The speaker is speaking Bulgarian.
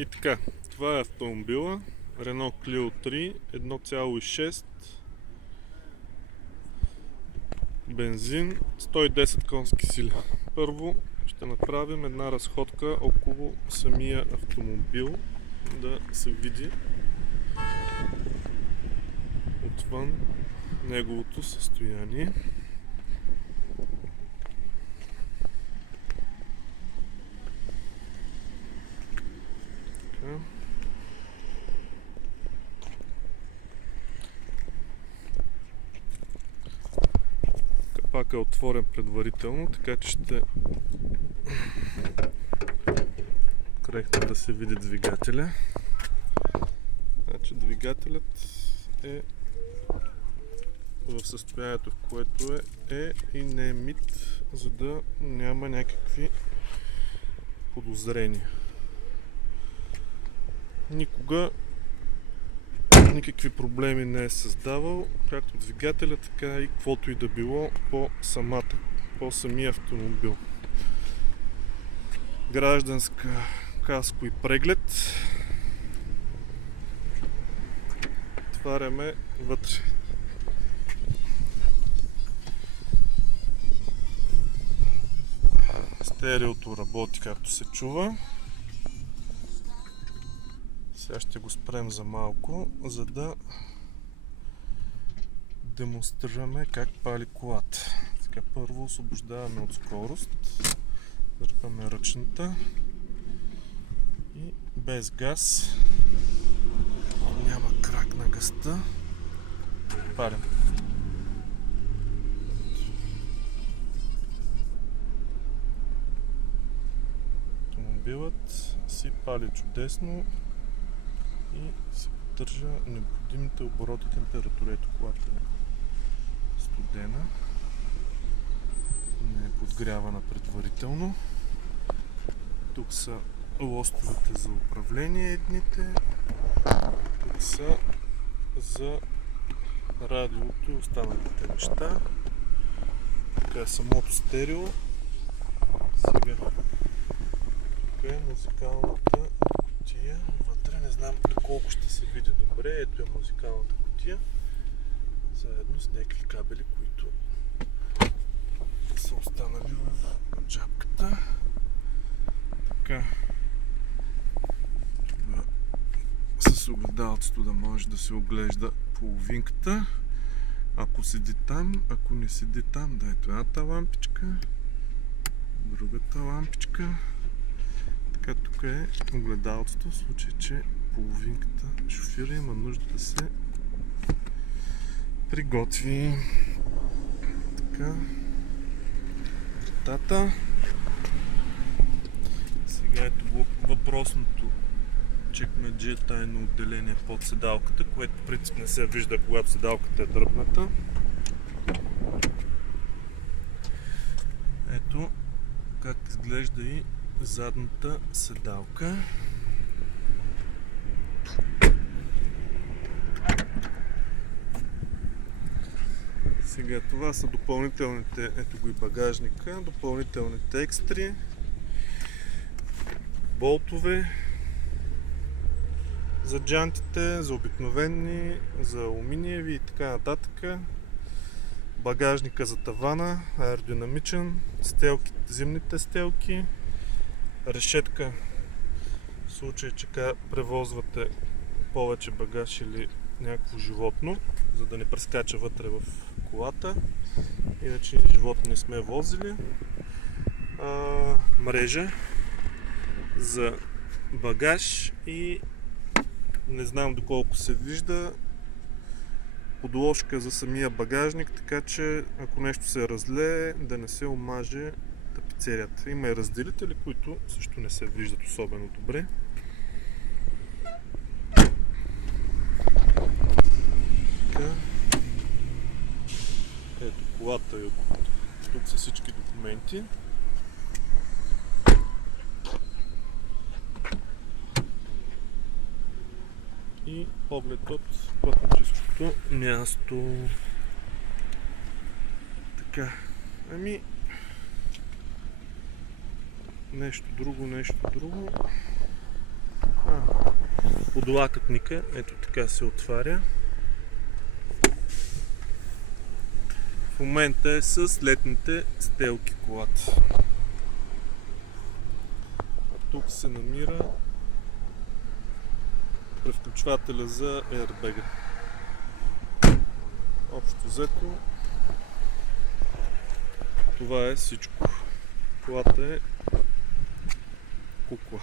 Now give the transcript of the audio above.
И така, това е автомобила Renault Clio 3 1,6 бензин, 110 конски сили. Първо ще направим една разходка около самия автомобил, да се види отвън неговото състояние. Капак е отворен предварително, така че ще крехна да се види двигателя. Значи двигателят е в състоянието, в което е и не е мит, за да няма някакви подозрения. Никога никакви проблеми не е създавал, както двигателя, така и каквото и да било по самия автомобил. Гражданска каско и преглед. Отваряме вътре. Стереото работи както се чува. Сега ще го спрем за малко, за да демонстрираме как пали колата. Така, първо освобождаваме от скорост, дърпаме ръчната и без газ, няма крак на газта, палим. Автомобилът си пали чудесно и се поддържа необходимите обороти температура. Ето, колата е студена, не е подгрявана предварително. Тук са лостовете за управление едните, тук са за радиото и останалите неща. Така е самото стерео. Сега тук е музикалната кутия. Вътре не знам доколко ще се види добре. Ето е музикалната кутия, заедно с някакви кабели, които са останали в джапката. Така, с огледалцето да може да се оглежда половинката, ако седи там, ако не седи там. Да, ето едната лампичка, другата лампичка. Така, тук е огледалцето, в случай, че половинката шофира има нужда да се приготви. Така, вратата. Сега ето го въпросното чекмедже, тайно отделение под седалката, което в принцип не се вижда, когато седалката е дръпната. Ето как изглежда и задната седалка. Сега това са допълнителните, ето го и багажника, допълнителните екстри, болтове за джантите, за обикновени, за алуминиеви и така нататък. Багажника за тавана, аеродинамичен, зимните стелки, решетка в случай, че превозвате повече багаж или някакво животно, за да не прескача вътре в колата. Иначе животни не сме возили. Мрежа за багаж и не знам доколко се вижда, подложка за самия багажник, така че ако нещо се разлее, да не се омаже тапицерията. Има и разделители, които също не се виждат особено добре. Така. Ето колата и тук са всички документи. И поглед от пътническото място. Така, нещо друго. подлакътника, ето така се отваря. В момента е с летните стелки колата. Тук се намира превключвателя за airbag. Общо взето, това е всичко. Колата е кукла.